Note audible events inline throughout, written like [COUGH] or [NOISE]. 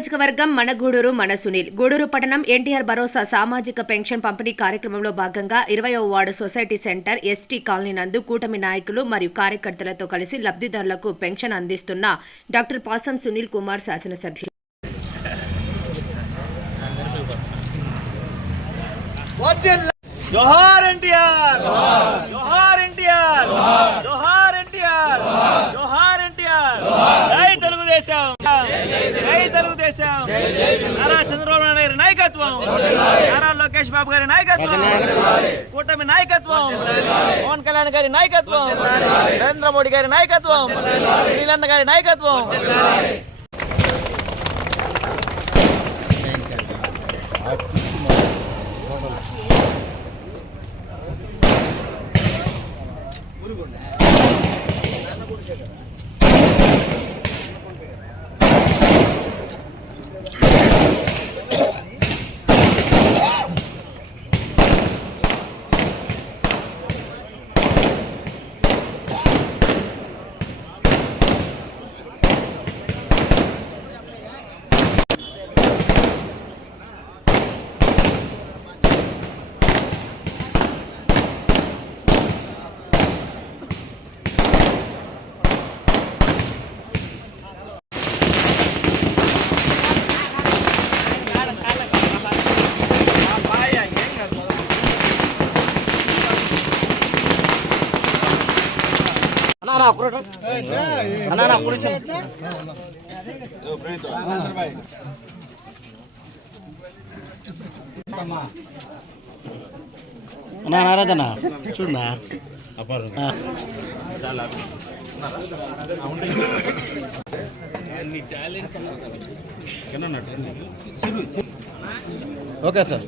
నియోజకవర్గం మన గూడూరు మన సునీల్. గూడూరు పట్టణం ఎన్టీఆర్ భరోసా సామాజిక పెన్షన్ పంపిణీ కార్యక్రమంలో భాగంగా ఇరవయో ward society centre ST colony నందు కూటమి నాయకులు మరియు కార్యకర్తలతో కలిసి లబ్ధిదారులకు పెన్షన్ అందిస్తున్న డాక్టర్ పాసం సునీల్ కుమార్ శాసనసభ్యులు. జోహార్ ఎన్టీఆర్! జోహార్ ఎన్టీఆర్! జోహార్ ఎన్టీఆర్! జోహార్ ఎన్టీఆర్! జై తెలుగుదేశం! జై తెలుగుదేశం. నారా చంద్రబాబు నాయుడు గారి నాయకత్వం. నారా లోకేష్ బాబు గారి నాయకత్వం. కూటమి నాయకత్వం. పవన్ కళ్యాణ్ గారి నాయకత్వం. నరేంద్ర మోడీ గారి నాయకత్వం. శ్రీలన్న గారి నాయకత్వం. అన్నా నారాజన్న చూడనా ఓకే సార్.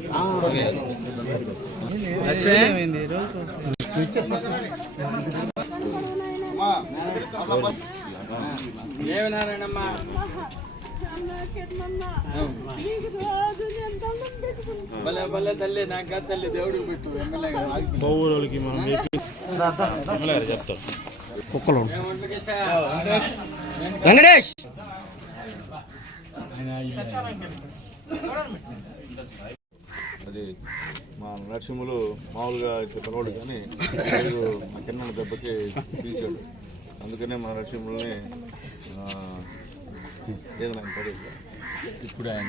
భలే భలే తల్లి నాకు తల్లి దేవుడికి పెట్టు ఎమ్మెల్యే మనం చెప్తారు. కుక్కలు వెంకటేష్! అది మా నరసింహులు మామూలుగా ఇట్లా పిలవడు కానీ మా కింద దెబ్బకి పిలిచాడు. అందుకనే మా నరసింహుల్ని నాకు తెలియదు. ఇప్పుడు ఆయన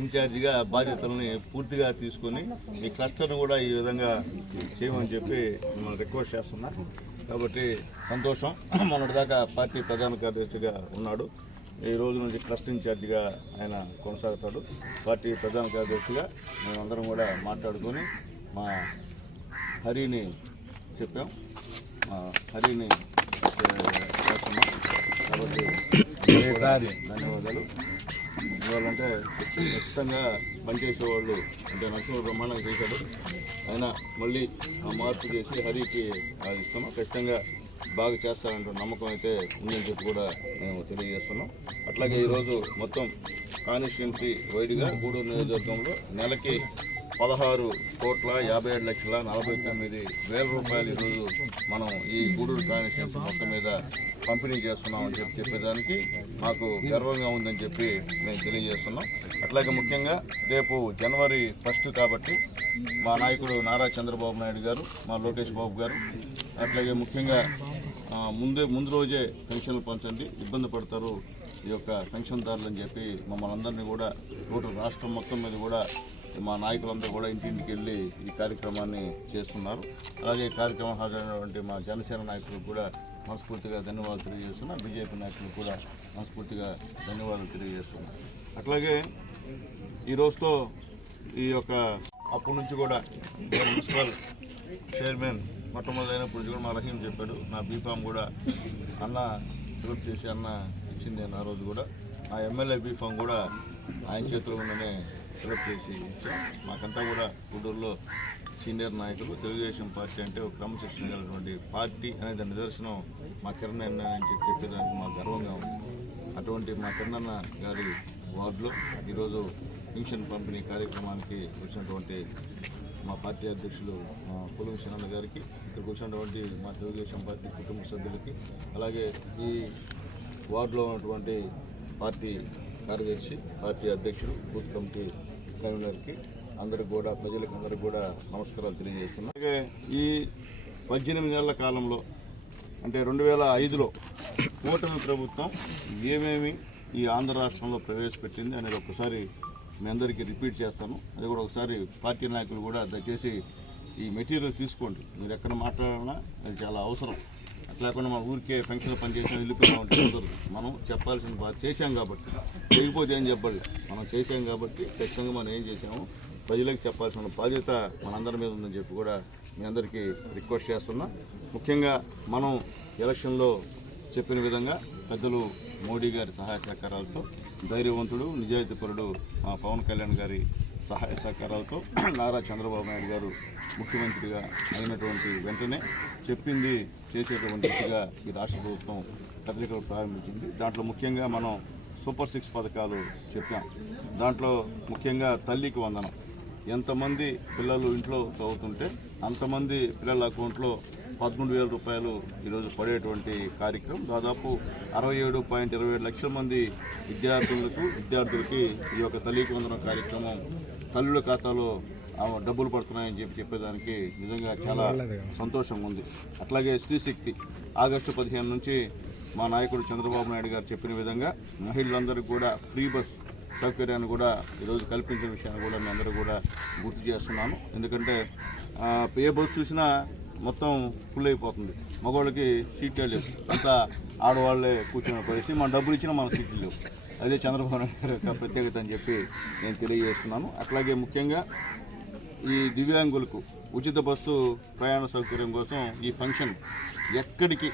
ఇన్ఛార్జిగా బాధ్యతల్ని పూర్తిగా తీసుకొని ఈ క్లస్టర్ను కూడా ఈ విధంగా చేయమని చెప్పి మిమ్మల్ని రిక్వెస్ట్ చేస్తున్నా. కాబట్టి సంతోషం. మొన్నటిదాకా పార్టీ ప్రధాన కార్యదర్శిగా ఉన్నాడు. ఈ రోజు నుంచి క్లస్టర్ ఇన్ఛార్జిగా ఆయన కొనసాగుతాడు. పార్టీ ప్రధాన కార్యదర్శిగా మేమందరం కూడా మాట్లాడుకొని మా హరిని చెప్పాం. మా హరిని కాబట్టి ధన్యవాదాలు. ఎందువల్లంటే ఖచ్చితంగా పనిచేసే వాళ్ళు అంటే నరసింహ బ్రహ్మాండంగా చేశాడు. అయినా మళ్ళీ మార్పు చేసి హరికి ఇస్తున్నాం ఖచ్చితంగా బాగా చేస్తారంటే నమ్మకం అయితే ఉందని చెప్పి కూడా మేము తెలియజేస్తున్నాం. అట్లాగే ఈరోజు మొత్తం కాన్స్టిట్యున్సీ వైడ్గా గూడూరు నియోజకవర్గంలో నెలకి పదహారు కోట్ల యాభై ఏడు లక్షల నలభై తొమ్మిది వేల రూపాయలు ఈరోజు మనం ఈ గూడూరు కాన్స్టిట్యున్సీ మొత్తం మీద పంపిణీ చేస్తున్నాం అని చెప్పి చెప్పేదానికి మాకు గర్వంగా ఉందని చెప్పి మేము తెలియజేస్తున్నాం. అట్లాగే ముఖ్యంగా రేపు జనవరి ఫస్ట్ కాబట్టి మా నాయకుడు నారా చంద్రబాబు నాయుడు గారు మా లోకేష్ బాబు గారు అట్లాగే ముఖ్యంగా ముందే ముందు రోజే పెన్షన్లు పంచండి. ఇబ్బంది పడతారు ఈ యొక్క పెన్షన్దారులు అని చెప్పి మమ్మల్ని అందరినీ కూడా టోటల్ రాష్ట్రం మొత్తం మీద కూడా మా నాయకులందరూ కూడా ఇంటింటికి వెళ్ళి ఈ కార్యక్రమాన్ని చేస్తున్నారు. అలాగే ఈ కార్యక్రమం హాజరైనటువంటి మా జనసేన నాయకులకు కూడా మనస్ఫూర్తిగా ధన్యవాదాలు తెలియజేస్తున్నా. బీజేపీ నాయకులకు కూడా మనస్ఫూర్తిగా ధన్యవాదాలు తెలియజేస్తున్నా. అట్లాగే ఈ రోజుతో ఈ యొక్క అప్పటి నుంచి కూడా మున్సిపల్ చైర్మన్ మొట్టమొదలైనప్పుడు కూడా మా రహీం చెప్పాడు. నా బీఫామ్ కూడా అన్న ఫిలప్ చేసి అన్న ఇచ్చింది ఆ రోజు కూడా. నా ఎమ్మెల్యే బీఫామ్ కూడా ఆయన చేతిలో ఉండనే ఫిలప్ చేసి ఇచ్చాం. మాకంతా కూడా గుంటూరులో సీనియర్ నాయకులు తెలుగుదేశం పార్టీ అంటే ఒక క్రమశిక్షణ కలిగినటువంటి పార్టీ అనే దాని నిదర్శనం మా కిరణ్ అన్న అని చెప్పేదానికి మాకు గర్వంగా ఉంది. అటువంటి మా కిరణ్ గారి వార్డులో ఈరోజు పెన్షన్ పంపిణీ కార్యక్రమానికి వచ్చినటువంటి మా పార్టీ అధ్యక్షులు మా పొలుగు శనన్న గారికి ఇక్కడికి వచ్చినటువంటి మా తెలుగుదేశం పార్టీ కుటుంబ సభ్యులకి అలాగే ఈ వార్డులో ఉన్నటువంటి పార్టీ కార్యదర్శి పార్టీ అధ్యక్షుడు బూత్ కమిటీ కన్వీనర్కి అందరికి కూడా ప్రజలకు అందరికి కూడా నమస్కారాలు తెలియజేస్తున్నాం. అలాగే ఈ పద్దెనిమిది నెలల కాలంలో అంటే రెండు వేల ఐదులో కూటమి ప్రభుత్వం ఏమేమి ఈ ఆంధ్ర రాష్ట్రంలో ప్రవేశపెట్టింది అనేది ఒకసారి మీ అందరికీ రిపీట్ చేస్తాను. అది కూడా ఒకసారి పార్టీ నాయకులు కూడా దయచేసి ఈ మెటీరియల్ తీసుకోండి. మీరు ఎక్కడ మాట్లాడాలన్నా అది చాలా అవసరం. అట్లా లేకుండా మన ఊరికే ఫంక్షన్లో పనిచేసిన వెళ్ళిపోయినా ఉంటే కుదరదు. మనం చెప్పాల్సిన బాధ చేశాం కాబట్టి. చేయకపోతే ఏం చెప్పాలి? మనం చేశాం కాబట్టి ఖచ్చితంగా మనం ఏం చేసాము ప్రజలకు చెప్పాల్సిన బాధ్యత మనందరి మీద ఉందని చెప్పి కూడా మీ అందరికీ రిక్వెస్ట్ చేస్తున్నా. ముఖ్యంగా మనం ఎలక్షన్లో చెప్పిన విధంగా పెద్దలు మోడీ గారి సహాయ సహకారాలతో ధైర్యవంతుడు నిజాయితీపరుడు మా పవన్ కళ్యాణ్ గారి సహాయ సహకారాలతో [CLEARS THROAT] నారా చంద్రబాబు నాయుడు గారు ముఖ్యమంత్రిగా అయినటువంటి వెంటనే చెప్పింది చేసేటువంటి దిశగా ఈ రాష్ట్ర ప్రభుత్వం కదలికలు ప్రారంభించింది. దాంట్లో ముఖ్యంగా మనం సూపర్ సిక్స్ పథకాలు చెప్పాం. దాంట్లో ముఖ్యంగా తల్లికి వందనం. ఎంతమంది పిల్లలు ఇంట్లో చదువుతుంటే అంతమంది పిల్లల అకౌంట్లో పదమూడు వేల రూపాయలు ఈరోజు పడేటువంటి కార్యక్రమం. దాదాపు అరవై ఏడు పాయింట్ ఇరవై ఏడు లక్షల మంది విద్యార్థులకు విద్యార్థులకి ఈ యొక్క తల్లికి వందనం కార్యక్రమం తల్లుల ఖాతాలో ఆ డబ్బులు పడుతున్నాయని చెప్పి చెప్పేదానికి నిజంగా చాలా సంతోషంగా ఉంది. అట్లాగే స్త్రీశక్తి ఆగస్టు పదిహేను నుంచి మా నాయకుడు చంద్రబాబు నాయుడు గారు చెప్పిన విధంగా మహిళలందరికీ కూడా ఫ్రీ బస్ సౌకర్యాన్ని కూడా ఈరోజు కల్పించిన విషయాన్ని కూడా మేము అందరూ కూడా గుర్తు చేస్తున్నాను ఎందుకంటే ఏ బస్సు చూసినా మొత్తం ఫుల్ అయిపోతుంది. మగవాళ్ళకి సీట్లే లేవు. అంతా ఆడవాళ్ళే కూర్చున్న పరిస్థితి. మన డబ్బులు ఇచ్చినా మన సీట్లు లేవు. అదే చంద్రబాబు నాయుడు గారి యొక్క ప్రత్యేకత అని చెప్పి నేను తెలియజేస్తున్నాను. అట్లాగే ముఖ్యంగా ఈ దివ్యాంగులకు ఉచిత బస్సు ప్రయాణ సౌకర్యం కోసం ఈ ఫంక్షన్ ఎక్కడికి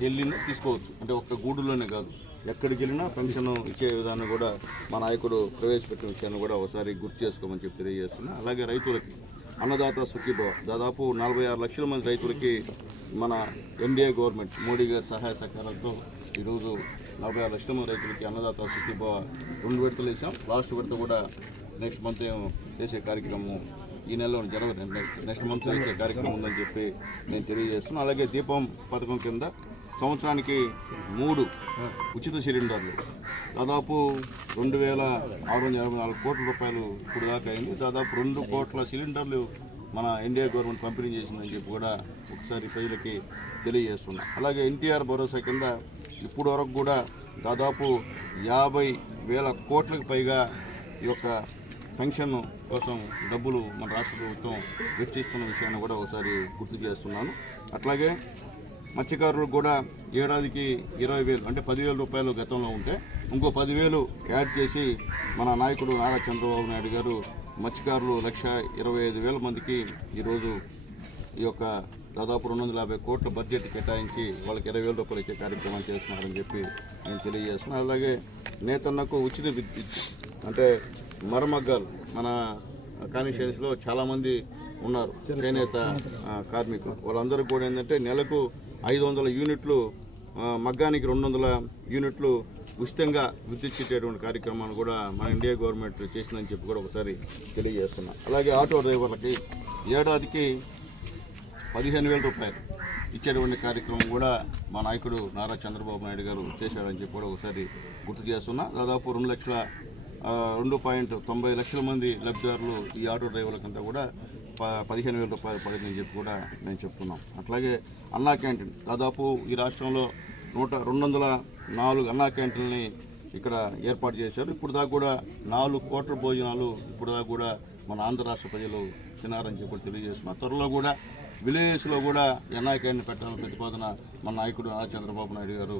వెళ్ళినా తీసుకోవచ్చు. అంటే ఒక్క గూడులోనే కాదు. ఎక్కడికి వెళ్ళినా పెన్షన్ ఇచ్చే విధానం కూడా మా నాయకుడు ప్రవేశపెట్టిన విషయాన్ని కూడా ఒకసారి గుర్తు చేసుకోమని చెప్పి తెలియజేస్తున్నా. అలాగే రైతులకి అన్నదాత సుఖీభవ. దాదాపు నలభై ఆరు లక్షల మంది రైతులకి మన ఎన్డీఏ గవర్నమెంట్ మోడీ గారి సహాయ సహకారాలతో ఈరోజు నలభై ఆరు లక్షల మంది రైతులకి అన్నదాత సుఖీభవ రెండు విడతలు వేసాం లాస్ట్ విడత కూడా నెక్స్ట్ మంత్ చేసే కార్యక్రమం ఈ నెలలో జనవరి నెక్స్ట్ నెక్స్ట్ మంత్ చేసే కార్యక్రమం ఉందని చెప్పి నేను తెలియజేస్తున్నాను అలాగే దీపం పథకం కింద సంవత్సరానికి మూడు ఉచిత సిలిండర్లు. దాదాపు రెండు వేల ఆరు వందల యాభై నాలుగు కోట్ల రూపాయలు ఇప్పుడు దాకా అయింది. దాదాపు రెండు కోట్ల సిలిండర్లు మన ఎన్డీఏ గవర్నమెంట్ పంపిణీ చేసిందని చెప్పి కూడా ఒకసారి ప్రజలకి తెలియజేస్తున్నా. అలాగే ఎన్టీఆర్ భరోసా కింద ఇప్పుడు వరకు కూడా దాదాపు యాభై వేల కోట్లకు పైగా ఈ యొక్క పెన్షన్ కోసం డబ్బులు మన రాష్ట్ర ప్రభుత్వం వెచ్చిస్తున్న విషయాన్ని కూడా ఒకసారి గుర్తు చేస్తున్నాను. అట్లాగే మత్స్యకారులకు కూడా ఏడాదికి ఇరవై వేలు అంటే పదివేల రూపాయలు గతంలో ఉంటే ఇంకో పదివేలు యాడ్ చేసి మన నాయకుడు నారా చంద్రబాబు నాయుడు గారు మత్స్యకారులు లక్ష ఇరవై ఐదు వేల మందికి ఈరోజు ఈ యొక్క దాదాపు రెండు వందల యాభై కోట్ల బడ్జెట్ కేటాయించి వాళ్ళకి ఇరవై వేల రూపాయలు ఇచ్చే కార్యక్రమం చేస్తున్నారని చెప్పి నేను తెలియజేస్తున్నాను అలాగే నేతన్నకు ఉచిత విద్యుత్ అంటే మరమగ్గాలు మన కాన్స్టిట్యున్సీలో చాలామంది ఉన్నారు చేనేత కార్మికులు. వాళ్ళందరూ కూడా ఏంటంటే నెలకు ఐదు వందల యూనిట్లు మగ్గానికి రెండు వందల యూనిట్లు ఉచితంగా విద్యుత్ కార్యక్రమాన్ని కూడా మన ఇండియా గవర్నమెంట్ చేసిందని చెప్పి కూడా ఒకసారి తెలియజేస్తున్నా. అలాగే ఆటో డ్రైవర్లకి ఏడాదికి పదిహేను వేల రూపాయలు ఇచ్చేటువంటి కార్యక్రమం కూడా మా నాయకుడు నారా చంద్రబాబు నాయుడు గారు చేశారని చెప్పి కూడా ఒకసారి గుర్తు చేస్తున్నా. దాదాపు రెండు లక్షల రెండు పాయింట్ తొంభై లక్షల మంది లబ్ధిదారులు ఈ ఆటో డ్రైవర్లకంతా కూడా ప పదిహేను వేల రూపాయలు పడిందని చెప్పి కూడా నేను చెప్తున్నాం. అట్లాగే అన్నా క్యాంటీన్ దాదాపు ఈ రాష్ట్రంలో నూట రెండు వందల నాలుగు అన్నా క్యాంటీన్ని ఇక్కడ ఏర్పాటు చేశారు. ఇప్పుడు దాకా కూడా నాలుగు కోట్ల భోజనాలు ఇప్పుడు దాకా కూడా మన ఆంధ్ర రాష్ట్ర ప్రజలు తినారని చెప్పి తెలియజేస్తున్నారు. త్వరలో కూడా విలేజెస్లో కూడా ఎన్ఐకేని పెట్టాలని ప్రతిపాదన మన నాయకుడు ఆ చంద్రబాబు నాయుడు గారు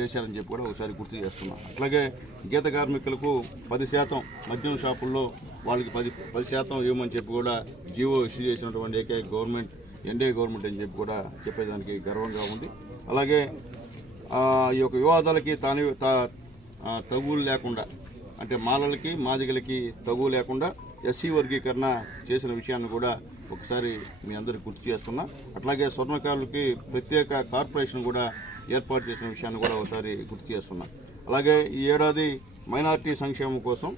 చేశారని చెప్పి కూడా ఒకసారి గుర్తు చేస్తున్నాం. అట్లాగే గీత కార్మికులకు పది శాతం మద్యం షాపుల్లో వాళ్ళకి పది పది శాతం ఇవ్వమని చెప్పి కూడా జీవో ఇష్యూ చేసినటువంటి ఏకైక గవర్నమెంట్ ఎన్డీఏ గవర్నమెంట్ అని చెప్పి కూడా చెప్పేదానికి గర్వంగా ఉంది. అలాగే ఈ యొక్క వివాదాలకి తాను తా- తగులు లేకుండా అంటే మాలలకి మాదిగలకి తగువ లేకుండా ఎస్సీ వర్గీకరణ చేసిన విషయాన్ని కూడా ఒకసారి మీ అందరికి గుర్తు చేస్తున్నా. అట్లాగే స్వర్ణకారులకి ప్రత్యేక కార్పొరేషన్ కూడా ఏర్పాటు చేసిన విషయాన్ని కూడా ఒకసారి గుర్తు చేస్తున్నా. అలాగే ఈ ఏడాది మైనార్టీ సంక్షేమం కోసం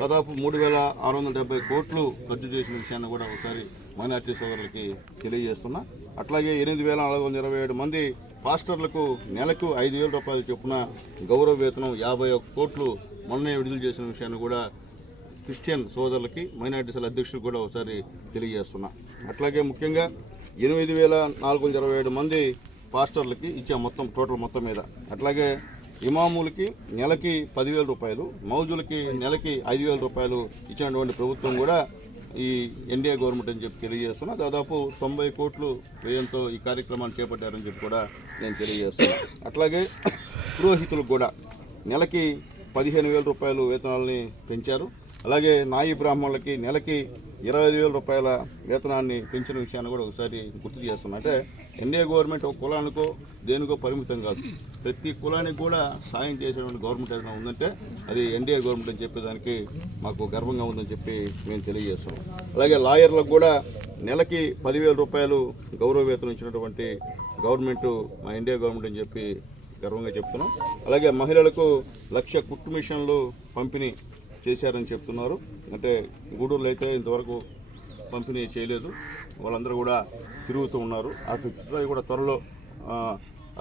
దాదాపు మూడు వేల ఆరు వందల డెబ్బై కోట్లు ఖర్చు చేసిన విషయాన్ని కూడా ఒకసారి మైనార్టీ సోదరులకి తెలియజేస్తున్నా. అట్లాగే ఎనిమిది వేల నాలుగు వందల ఇరవై ఏడు మంది పాస్టర్లకు నెలకు ఐదు వేల రూపాయలు చొప్పున గౌరవ వేతనం యాభై ఒక్క కోట్లు మొన్నే విడుదల చేసిన విషయాన్ని కూడా క్రిస్టియన్ సోదరులకి మైనార్టీ సెల్ అధ్యక్షులకు కూడా ఒకసారి తెలియజేస్తున్నా. అట్లాగే ముఖ్యంగా ఎనిమిది వేల నాలుగు వందల ఇరవై ఏడు మంది పాస్టర్లకి ఇచ్చే మొత్తం టోటల్ మొత్తం మీద. అట్లాగే ఇమాములకి నెలకి పదివేల రూపాయలు మౌజులకి నెలకి ఐదు వేల రూపాయలు ఇచ్చినటువంటి ప్రభుత్వం కూడా ఈ ఎన్డీఏ గవర్నమెంట్ అని చెప్పి తెలియజేస్తున్నా. దాదాపు తొంభై కోట్లు వ్యయంతో ఈ కార్యక్రమాన్ని చేపట్టారని చెప్పి కూడా నేను తెలియజేస్తున్నా. అట్లాగే పురోహితులకు కూడా నెలకి పదిహేను వేల రూపాయలు వేతనాలని పెంచారు. అలాగే నాయి బ్రాహ్మణులకి నెలకి ఇరవై ఐదు వేల రూపాయల వేతనాన్ని పెంచిన విషయాన్ని కూడా ఒకసారి గుర్తు చేస్తున్నా. అంటే ఎన్డీఏ గవర్నమెంట్ ఒక కులానికో దేనికో పరిమితం కాదు. ప్రతి కులానికి కూడా సాయం చేసేటువంటి గవర్నమెంట్ ఏదైనా ఉందంటే అది ఎన్డీఏ గవర్నమెంట్ అని చెప్పేదానికి మాకు గర్వంగా ఉందని చెప్పి మేము తెలియజేస్తున్నాం. అలాగే లాయర్లకు కూడా నెలకి పదివేల రూపాయలు గౌరవ వేతనం ఇచ్చినటువంటి గవర్నమెంట్ మా ఎన్డీఏ గవర్నమెంట్ అని చెప్పి గర్వంగా చెప్తున్నాం. అలాగే మహిళలకు లక్ష కుట్టు మిషన్లు పంపిణీ చేశారని చెప్తున్నారు. అంటే గూడూరులో అయితే ఇంతవరకు పంపిణీ చేయలేదు. వాళ్ళందరూ కూడా తిరుగుతూ ఉన్నారు. ఆ ఫిఫ్త్లో కూడా త్వరలో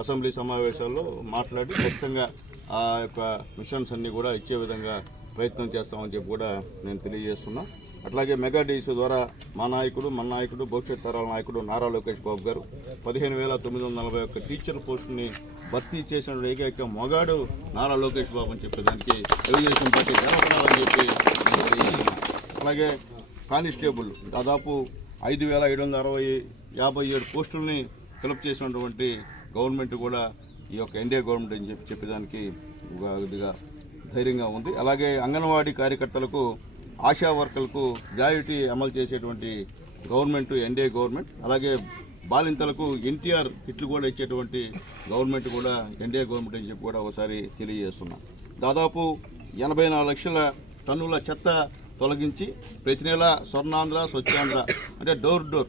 అసెంబ్లీ సమావేశాల్లో మాట్లాడి ఖచ్చితంగా ఆ యొక్క మిషన్స్ అన్నీ కూడా ఇచ్చే విధంగా ప్రయత్నం చేస్తామని చెప్పి కూడా నేను తెలియజేస్తున్నా. అట్లాగే మెగా డీసీ ద్వారా మా నాయకుడు మన నాయకుడు భవిష్యత్ తరాల నాయకుడు నారా లోకేష్ బాబు గారు పదిహేను వేల తొమ్మిది వందల నలభై ఒక్క టీచర్ పోస్టుని భర్తీ చేసిన ఏకైక మొగాడు నారా లోకేష్ బాబు అని చెప్పేదానికి తెలుగుదేశం పార్టీ గర్వపడాలని చెప్పి అలాగే కానిస్టేబుల్ దాదాపు ఐదు వేల ఏడు వందల అరవై యాభై ఏడు పోస్టుల్ని ఫిలప్ చేసినటువంటి గవర్నమెంట్ కూడా ఈ యొక్క ఎన్డీఏ గవర్నమెంట్ అని చెప్పి చెప్పేదానికి ఒక ధైర్యంగా ఉంది. అలాగే అంగన్వాడీ కార్యకర్తలకు ఆశా వర్కర్లకు గ్రాడ్యుటీ అమలు చేసేటువంటి గవర్నమెంట్ ఎన్డీఏ గవర్నమెంట్ అలాగే బాలింతలకు ఎన్టీఆర్ కిట్లు కూడా ఇచ్చేటువంటి గవర్నమెంట్ కూడా ఎన్డీఏ గవర్నమెంట్ అని చెప్పి కూడా ఒకసారి తెలియజేస్తున్నాం. దాదాపు ఎనభై నాలుగు లక్షల టన్నుల చెత్త తొలగించి ప్రతి నెల స్వర్ణాంధ్ర స్వచ్ఛాంధ్ర అంటే డోర్ డోర్.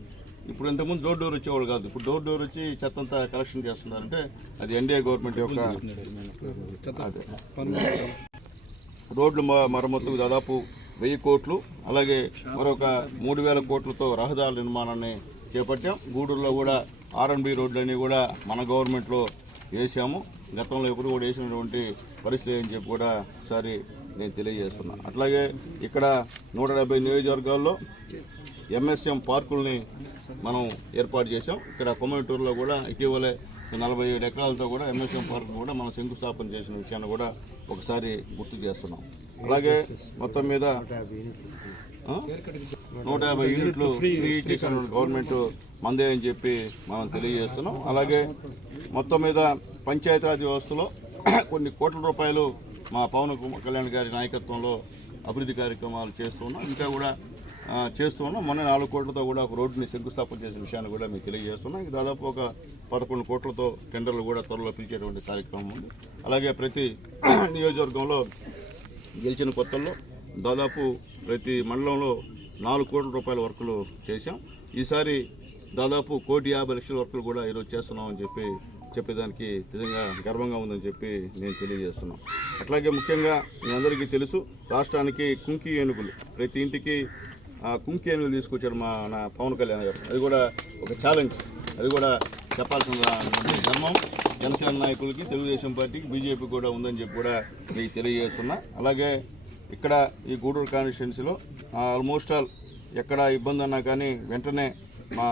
ఇప్పుడు ఇంతకుముందు డోర్ డోర్ వచ్చేవాళ్ళు కాదు. ఇప్పుడు డోర్ డోర్ వచ్చి చెత్త అంతా కలెక్షన్ చేస్తున్నారంటే అది ఎన్డీఏ గవర్నమెంట్ యొక్క. రోడ్లు మ- మరమ్మతుకు దాదాపు వెయ్యి కోట్లు అలాగే మరొక మూడు వేల కోట్లతో రహదారుల నిర్మాణాన్ని చేపట్టాం. గూడూరులో కూడా ఆర్ఎన్బి రోడ్లన్నీ కూడా మన గవర్నమెంట్లో వేసాము గతంలో ఎప్పుడు కూడా వేసినటువంటి పరిస్థితి అని చెప్పి కూడా ఒకసారి నేను తెలియజేస్తున్నా. అట్లాగే ఇక్కడ నూట డెబ్బై నియోజకవర్గాల్లో ఎంఎస్ఎం పార్కుల్ని మనం ఏర్పాటు చేసాం ఇక్కడ కొమ్మటూరులో కూడా ఇటీవలే నలభై ఏడు ఎకరాలతో కూడా ఎంఎస్ఎం పార్క్ కూడా మనం శంకుస్థాపన చేసిన విషయాన్ని కూడా ఒకసారి గుర్తు చేస్తున్నాం. అలాగే మొత్తం మీద నూట యాభై యూనిట్లు ఫ్రీ చేసిన గవర్నమెంట్ మందే అని చెప్పి మనం తెలియజేస్తున్నాం. అలాగే మొత్తం మీద పంచాయతీరాజ్ వ్యవస్థలో [COUGHS] కొన్ని కోట్ల రూపాయలు మా పవన్ కళ్యాణ్ గారి నాయకత్వంలో అభివృద్ధి కార్యక్రమాలు చేస్తున్నాం ఇంకా కూడా చేస్తూ ఉన్నాం. మొన్న నాలుగు కోట్లతో కూడా ఒక రోడ్డుని శంకుస్థాపన చేసిన విషయాన్ని కూడా మీకు తెలియజేస్తున్నాం. దాదాపు ఒక పదకొండు కోట్లతో టెండర్లు కూడా త్వరలో పిలిచేటువంటి కార్యక్రమం ఉంది. అలాగే ప్రతి [COUGHS] నియోజకవర్గంలో గెలిచిన కొత్తల్లో దాదాపు ప్రతి మండలంలో నాలుగు కోట్ల రూపాయల వర్కులు చేశాం. ఈసారి దాదాపు కోటి యాభై లక్షల వర్కులు కూడా ఈరోజు చేస్తున్నామని చెప్పి చెప్పేదానికి నిజంగా గర్వంగా ఉందని చెప్పి నేను తెలియజేస్తున్నాం. అట్లాగే ముఖ్యంగా మీ అందరికీ తెలుసు రాష్ట్రానికి కుంకి ఏనుగులు. ప్రతి ఇంటికి కుంకి ఏనుగులు తీసుకొచ్చాడు మా నా పవన్ కళ్యాణ్ గారు. అది కూడా ఒక ఛాలెంజ్ అది కూడా చెప్పాల్సిన ధర్మం. జనసేన నాయకులకి తెలుగుదేశం పార్టీకి బీజేపీ కూడా ఉందని చెప్పి కూడా మీకు తెలియజేస్తున్నా. అలాగే ఇక్కడ ఈ గూడూరు కాన్స్టిట్యున్సీలో ఆల్మోస్ట్ ఆల్ ఎక్కడ ఇబ్బంది అన్నా కానీ వెంటనే మా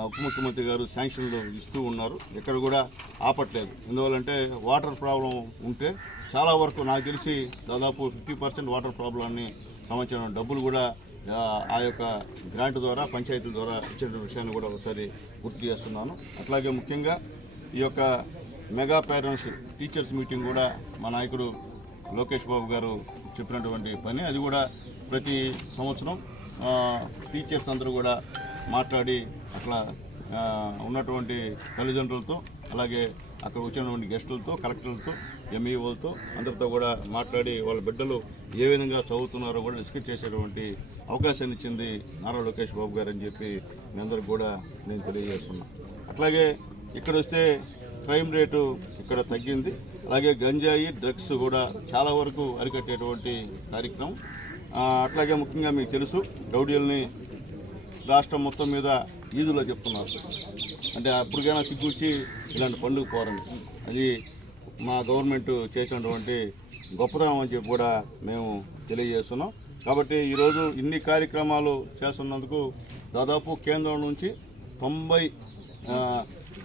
ఉప ముఖ్యమంత్రి గారు శాంక్షన్లు ఇస్తూ ఉన్నారు. ఎక్కడ కూడా ఆపట్లేదు. ఎందువల్లంటే వాటర్ ప్రాబ్లం ఉంటే చాలా వరకు నాకు తెలిసి దాదాపు ఫిఫ్టీ పర్సెంట్ వాటర్ ప్రాబ్లాన్ని సంబంధించిన డబ్బులు కూడా ఆ, ఆ యొక్క గ్రాంట్ ద్వారా పంచాయతీల ద్వారా ఇచ్చిన విషయాన్ని కూడా ఒకసారి గుర్తు చేస్తున్నాను. అట్లాగే ముఖ్యంగా ఈ యొక్క మెగా పేరెంట్స్ టీచర్స్ మీటింగ్ కూడా మా నాయకుడు లోకేష్ బాబు గారు చెప్పినటువంటి పని. అది కూడా ప్రతి సంవత్సరం టీచర్స్ అందరూ కూడా మాట్లాడి అట్లా ఉన్నటువంటి తల్లిదండ్రులతో అలాగే అక్కడ వచ్చినటువంటి గెస్టులతో కలెక్టర్లతో ఎంఈఓలతో అందరితో కూడా మాట్లాడి వాళ్ళ బిడ్డలు ఏ విధంగా చదువుతున్నారో కూడా డిస్కస్ చేసేటువంటి అవకాశాన్ని ఇచ్చింది నారా లోకేష్ బాబు గారు అని చెప్పి మీ అందరికి కూడా నేను తెలియజేస్తున్నా. అట్లాగే ఇక్కడ వస్తే క్రైమ్ రేటు ఇక్కడ తగ్గింది. అలాగే గంజాయి డ్రగ్స్ కూడా చాలా వరకు అరికట్టేటువంటి కార్యక్రమం. అట్లాగే ముఖ్యంగా మీకు తెలుసు రౌడీల్ని రాష్ట్రం మొత్తం మీద ఈదులో చెప్తున్నారు. అంటే అప్పటికైనా సిగ్గుచ్చి ఇలాంటి పండుగ పోరండి అది మా గవర్నమెంట్ చేసినటువంటి గొప్పతనం అని చెప్పి కూడా మేము తెలియజేస్తున్నాం. కాబట్టి ఈరోజు ఇన్ని కార్యక్రమాలు చేస్తున్నందుకు దాదాపు కేంద్రం నుంచి తొంభై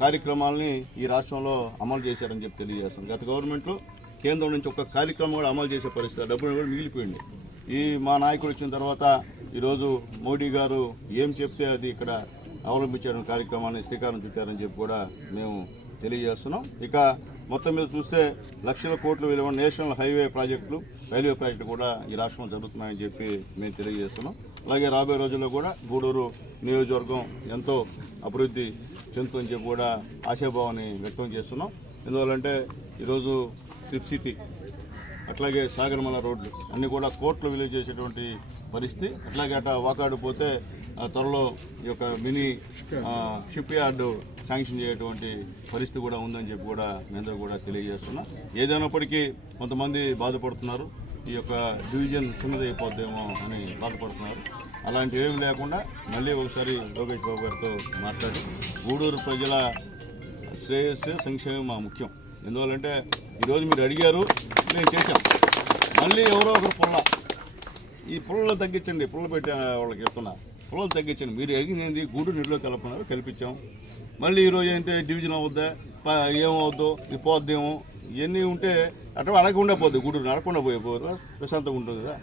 కార్యక్రమాలని ఈ రాష్ట్రంలో అమలు చేశారని చెప్పి తెలియజేస్తాం గత గవర్నమెంట్లో కేంద్రం నుంచి ఒక కార్యక్రమం కూడా అమలు చేసే పరిస్థితి డబ్బులు కూడా మిగిలిపోయింది. ఈ మా నాయకుడు వచ్చిన తర్వాత ఈరోజు మోడీ గారు ఏం చెప్తే అది ఇక్కడ అవలంబించారు కార్యక్రమాన్ని శ్రీకారం చుట్టారని చెప్పి కూడా మేము తెలియజేస్తున్నాం. ఇక మొత్తం మీద చూస్తే లక్షల కోట్ల విలువ నేషనల్ హైవే ప్రాజెక్టులు రైల్వే ప్రాజెక్టులు కూడా ఈ రాష్ట్రంలో జరుగుతున్నాయని చెప్పి మేము తెలియజేస్తున్నాం. అలాగే రాబోయే రోజుల్లో కూడా గూడూరు నియోజకవర్గం ఎంతో అభివృద్ధి చెందుతుందని చెప్పి కూడా ఆశాభావాన్ని వ్యక్తం చేస్తున్నాం. ఎందువల్లంటే ఈరోజు స్లిప్ సిటీ అట్లాగే సాగరమల రోడ్లు అన్నీ కూడా కోర్టులు విలువ చేసేటువంటి పరిస్థితి. అట్లాగే అట్లా వాకాడు పోతే ఆ, త్వరలో ఈ యొక్క మినీ షిప్ యార్డు శాంక్షన్ చేయటువంటి పరిస్థితి కూడా ఉందని చెప్పి కూడా మేందరూ కూడా తెలియజేస్తున్నాం. ఏదైనప్పటికీ కొంతమంది బాధపడుతున్నారు. ఈ యొక్క డివిజన్ చిన్నదైపోద్దేమో అని బాధపడుతున్నారు. అలాంటివి ఏమి లేకుండా మళ్ళీ ఒకసారి లోకేష్ బాబు గారితో మాట్లాడి గూడూరు ప్రజల శ్రేయస్సు సంక్షేమం మా ముఖ్యం. ఎందువల్లంటే ఈరోజు మీరు అడిగారు మేము చేశాం. మళ్ళీ ఎవరో ఒకరు పుల్ల. ఈ పుల్లలు తగ్గించండి పుల్ల పెట్టే వాళ్ళకి చెప్తున్నా. పుల్లలు తగ్గించండి. మీరు అడిగింది గూడూరు నీటిలో కలపన్నారు కల్పించాం. మళ్ళీ ఈరోజు ఏంటంటే డివిజన్ అవుద్దా? ప- ఏమవుద్దో? ఇది పోద్దేమో ఇవన్నీ ఉంటే అట్లా అడగకుండా పోద్ది గూడూరు నడకుండా పోయిపోదు ప్రశాంతంగా ఉంటుంది కదా.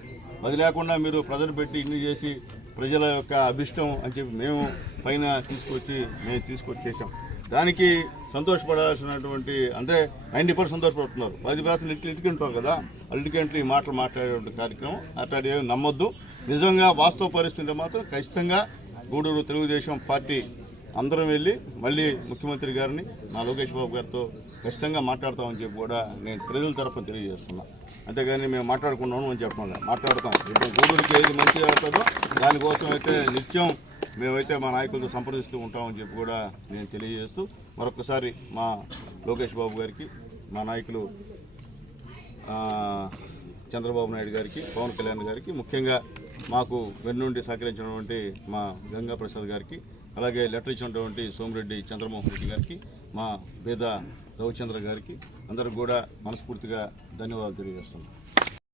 అది లేకుండా మీరు ప్రజలు పెట్టి ఇన్ని చేసి ప్రజల యొక్క అభిష్టం అని చెప్పి మేము పైన తీసుకొచ్చి మేము తీసుకొచ్చి చేసాం దానికి సంతోషపడాల్సినటువంటి అంటే నైంటీ పర్సెంట్ సంతోషపడుతున్నారు. పది పర్సెంట్ ఇంటి ఇంటికి ఉంటారు కదా అల్టికెంట్లు ఈ మాటలు మాట్లాడేటువంటి కార్యక్రమం. అట్లాంటి నమ్మొద్దు. నిజంగా వాస్తవ పరిస్థితి మాత్రం ఖచ్చితంగా గూడూరు తెలుగుదేశం పార్టీ అందరం వెళ్ళి మళ్ళీ ముఖ్యమంత్రి గారిని మా లోకేష్ బాబు గారితో ఖచ్చితంగా మాట్లాడతామని చెప్పి కూడా నేను ప్రజల తరఫున తెలియజేస్తున్నా. అంతేగాని మేము మాట్లాడుకున్నాము అని చెప్పడం మాట్లాడతాం. ఇప్పుడు గూడూరుకి ఏది మంచిగా అవుతుందో దానికోసం అయితే నిత్యం మేమైతే మా నాయకులతో సంప్రదిస్తూ ఉంటామని చెప్పి కూడా నేను తెలియజేస్తూ మరొకసారి మా లోకేష్ బాబు గారికి మా నాయకులు చంద్రబాబు నాయుడు గారికి పవన్ కళ్యాణ్ గారికి ముఖ్యంగా మాకు వెన్నుండి సహకరించినటువంటి మా గంగా ప్రసాద్ గారికి అలాగే లెటర్ ఇచ్చినటువంటి సోమిరెడ్డి చంద్రమోహన్ రెడ్డి గారికి మా పేద రవిచంద్ర గారికి అందరికి కూడా మనస్ఫూర్తిగా ధన్యవాదాలు తెలియజేస్తున్నాం.